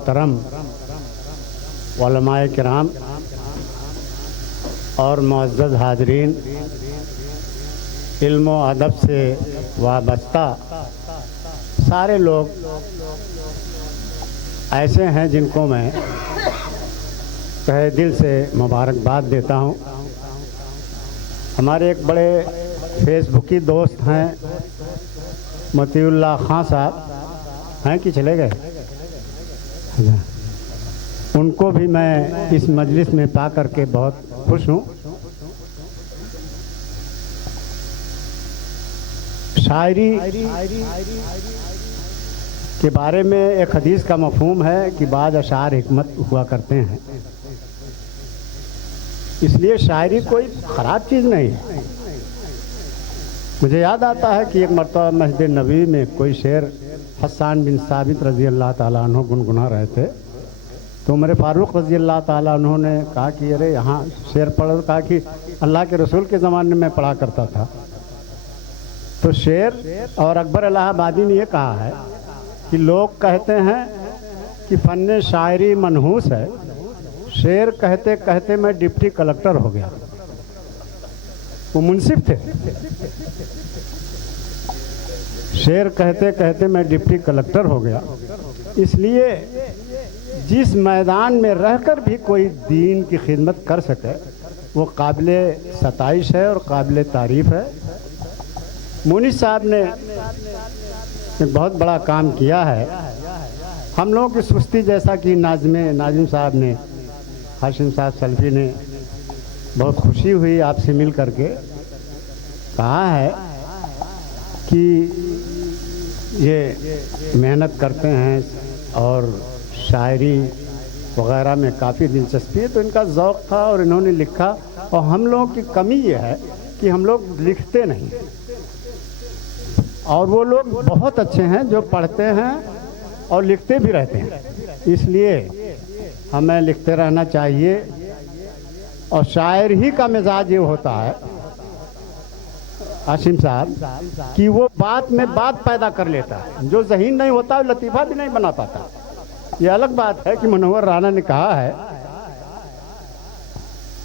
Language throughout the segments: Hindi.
मोहतरम उलमाए किराम और मुअज़्ज़ज़ हाज़रीन, इल्म व अदब से वाबस्ता सारे लोग ऐसे हैं जिनको मैं तहे दिल से मुबारकबाद देता हूँ। हमारे एक बड़े फेसबुकी दोस्त हैं मतीउल्लाह खां साहब, हैं कि चले गए? उनको भी मैं इस मजलिस में पा करके बहुत खुश हूँ। शायरी के बारे में एक हदीस का मफ़हूम है कि बाज़ अशार हिकमत हुआ करते हैं, इसलिए शायरी कोई ख़राब चीज़ नहीं है। मुझे याद आता है कि एक मरतबा मस्जिद नबी में कोई शेर हसन बिन साबित रज़ी अल्लाह ताला अन्हु गुनगुना रहे थे, तो उमर फ़ारूक रज़ी अल्लाह ताला अन्हु ने कहा कि अरे यहाँ शेर पढ़ो। कहा कि अल्लाह के रसूल के ज़माने में पढ़ा करता था। तो शेर और अकबर इलाहाबादी ने ये कहा है कि लोग कहते हैं कि फ़न शायरी मनहूस है, शेर कहते कहते मैं डिप्टी कलेक्टर हो गया। वो मुंसिफ थे। शेर कहते कहते मैं डिप्टी कलेक्टर हो गया। इसलिए जिस मैदान में रहकर भी कोई दीन की खिदमत कर सके वो काबिल सताइश है और काबिल तारीफ़ है। मुनीस साहब ने एक बहुत बड़ा काम किया है। हम लोगों की सुस्ती, जैसा कि नाजिम साहब ने, हाशिम साहब सल्फी ने, बहुत खुशी हुई आपसे मिल करके, कहा है कि ये मेहनत करते हैं और शायरी वगैरह में काफ़ी दिलचस्पी है, तो इनका ज़ौक़ था और इन्होंने लिखा। और हम लोगों की कमी ये है कि हम लोग लिखते नहीं, और वो लोग बहुत अच्छे हैं जो पढ़ते हैं और लिखते भी रहते हैं। इसलिए हमें लिखते रहना चाहिए। और शायर ही का मिजाज ये होता है आसिम साहब कि वो बात में बात पैदा कर लेता है। जो ज़हीन नहीं होता वो लतीफ़ा भी नहीं बना पाता। ये अलग बात है कि मनोहर राणा ने कहा है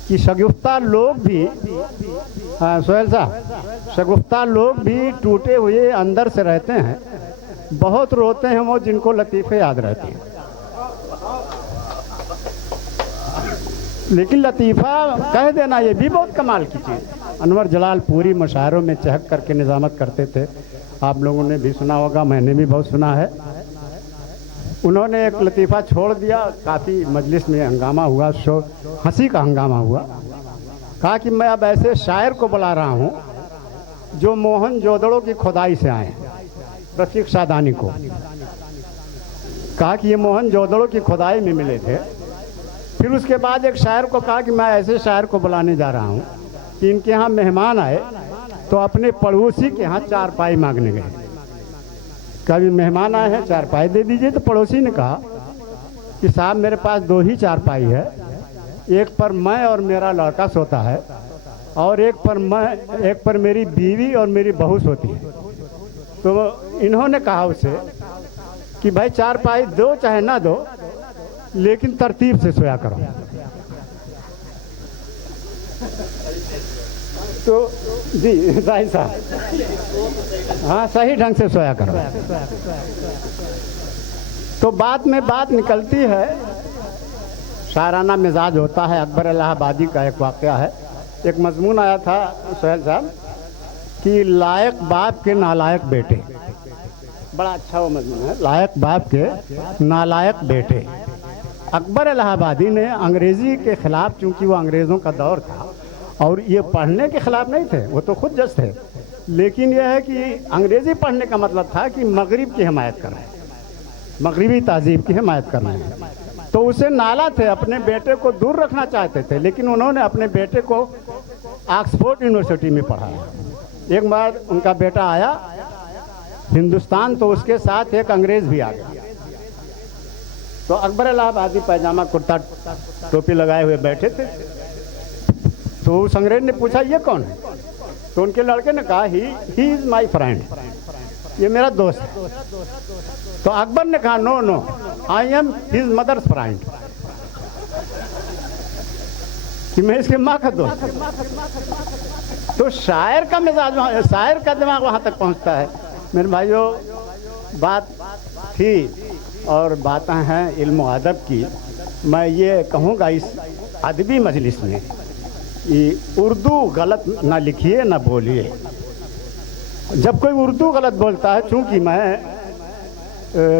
कि शगुफ्ता लोग भी, सोहेल साहब, शगुफ्ता लोग भी टूटे हुए अंदर से रहते हैं, बहुत रोते हैं वो जिनको लतीफ़े याद रहते हैं। लेकिन लतीफ़ा कह देना ये भी बहुत कमाल की चीज़। अनवर जलाल पूरी मुशायरों में चहक करके निज़ामत करते थे, आप लोगों ने भी सुना होगा, मैंने भी बहुत सुना है। उन्होंने एक लतीफ़ा छोड़ दिया, काफ़ी मजलिस में हंगामा हुआ, हंसी का हंगामा हुआ। कहा कि मैं अब ऐसे शायर को बुला रहा हूँ जो मोहन जोदड़ों की खुदाई से आए, रफ़ीक शादानी को। कहा कि ये मोहन जोदड़ों की खुदाई में मिले थे। फिर उसके बाद एक शायर को कहा कि मैं ऐसे शायर को बुलाने जा रहा हूँ कि इनके यहाँ मेहमान आए तो अपने पड़ोसी के यहाँ चारपाई मांगने गए। कभी मेहमान आए हैं, चारपाई दे दीजिए। तो पड़ोसी ने कहा कि साहब मेरे पास 2 ही चारपाई है, एक पर मैं और मेरा लड़का सोता है और एक पर मेरी बीवी और मेरी बहू सोती है। तो इन्होंने कहा उसे कि भाई चारपाई दो चाहे ना दो, लेकिन तरतीब से सोया करो। तो जी राय साहब, हाँ, सही ढंग से सोया करो। तो बात में बात निकलती है, शायराना मिजाज होता है। अकबर इलाहाबादी का एक वाक़या है, एक मजमून आया था सोहेल साहब कि लायक बाप के नालायक बेटे। बड़ा अच्छा वो मजमून है, लायक बाप के नालायक बेटे। अकबर इलाहाबादी ने अंग्रेज़ी के ख़िलाफ़, चूँकि वो अंग्रेज़ों का दौर था और ये पढ़ने के ख़िलाफ़ नहीं थे, वो तो खुद जज थे, लेकिन यह है कि अंग्रेज़ी पढ़ने का मतलब था कि मगरिब की हिमायत करना है, मगरिबी तहज़ीब की हिमायत करना है। तो उसे नाला थे, अपने बेटे को दूर रखना चाहते थे, लेकिन उन्होंने अपने बेटे को ऑक्सफोर्ड यूनिवर्सिटी में पढ़ाया। एक बार उनका बेटा आया हिंदुस्तान, तो उसके साथ एक अंग्रेज़ भी आ गया। तो अकबर इलाहाबादी पैजामा कुर्ता टोपी लगाए हुए बैठे थे। तो उस अंग्रेज ने पूछा ये कौन है? तो उनके लड़के ने कहा ही इज़ माई फ्रेंड, ये मेरा दोस्त है। तो अकबर ने कहा no no, I am his mother's friend, कि मैं इसके माँ का दोस्त। तो शायर का मिजाज, शायर का दिमाग वहाँ तक पहुँचता है। मेरे भाइयों, बात थी और बातें हैं इल्म व अदब की। मैं ये कहूँगा इस अदबी मजलिस में कि उर्दू गलत ना लिखिए ना बोलिए। जब कोई उर्दू गलत बोलता है, चूँकि मैं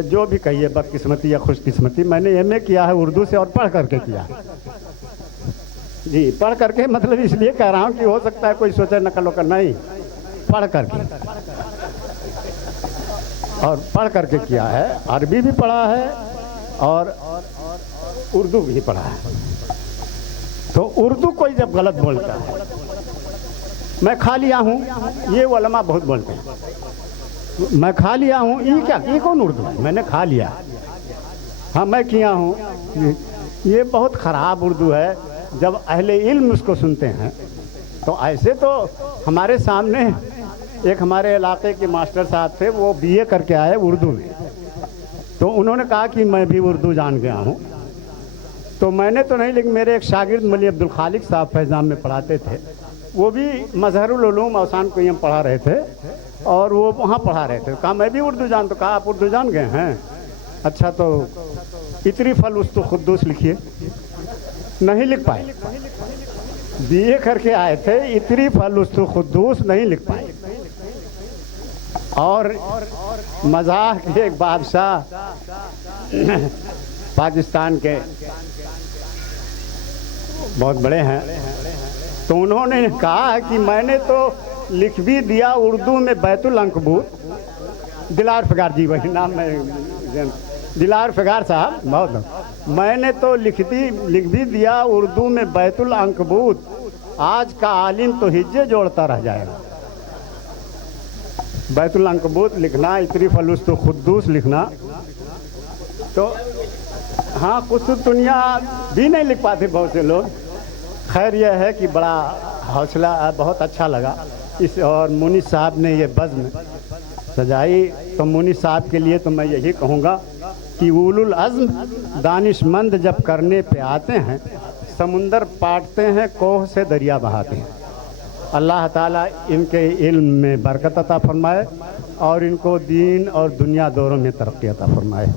जो भी कहिए बदकिस्मती या खुशकिस्मती, मैंने एमए किया है उर्दू से और पढ़ करके किया है जी। पढ़ करके मतलब इसलिए कह रहा हूँ कि हो सकता है कोई सोचे नकल वकल, नहीं, पढ़ करके, और पढ़ करके किया है। अरबी भी पढ़ा है और उर्दू भी पढ़ा है। तो उर्दू कोई जब गलत बोलता है, मैं खा लिया हूँ, ये उलमा बहुत बोलते हैं, मैं खा लिया हूँ, ये क्या, ये कौन उर्दू है, मैंने खा लिया, हाँ मैं किया हूँ, ये बहुत ख़राब उर्दू है। जब अहले इल्म उसको सुनते हैं तो ऐसे तो हमारे सामने एक हमारे इलाके के मास्टर साहब थे, वो बीए करके आए उर्दू में। तो उन्होंने कहा कि मैं भी उर्दू जान गया हूँ। तो मैंने तो नहीं, लेकिन मेरे एक शागिर्द मौलवी अब्दुल खालिक साहब फैज़ान में पढ़ाते थे, वो भी मज़हरुल उलूम औसान को हम पढ़ा रहे थे और वो वहाँ पढ़ा रहे थे। कहा मैं भी उर्दू जान, तो कहा आप उर्दू जान गए हैं, अच्छा तो इतरी फल उस्तु खुद्दूस लिखिए। नहीं लिख पाए, बीए करके आए थे, इतरी फल उस्तु खुद्दूस नहीं लिख पाए। और मजाक के एक बादशाह पाकिस्तान के बहुत बड़े हैं, तो उन्होंने कहा कि मैंने तो लिख भी दिया उर्दू में बैतुल अंकबूत, दिलार फिगार जी, वही नाम है, दिलार फिगार साहब, बहुत, मैंने तो लिख भी दिया उर्दू में बैतुल अंकबूत, आज का आलिम तो हिज्जे जोड़ता रह जाएगा। बैतुल अंकबूत लिखना, इतरी फलुस्तु खुद्दूस लिखना, तो हाँ कुछ दुनिया भी नहीं लिख पाते बहुत से लोग। खैर यह है कि बड़ा हौसला, बहुत अच्छा लगा इस, और मुनीस साहब ने ये बज़्म सजाई, तो मुनीस साहब के लिए तो मैं यही कहूँगा कि उलुल अज़्म दानिशमंद जब करने पे आते हैं, समुंदर पाटते हैं, कोह से दरिया बहाते हैं। अल्लाह ताला इनके इल्म में बरकत अता फरमाए और इनको दीन और दुनिया दोनों में तरक्की अता फरमाए।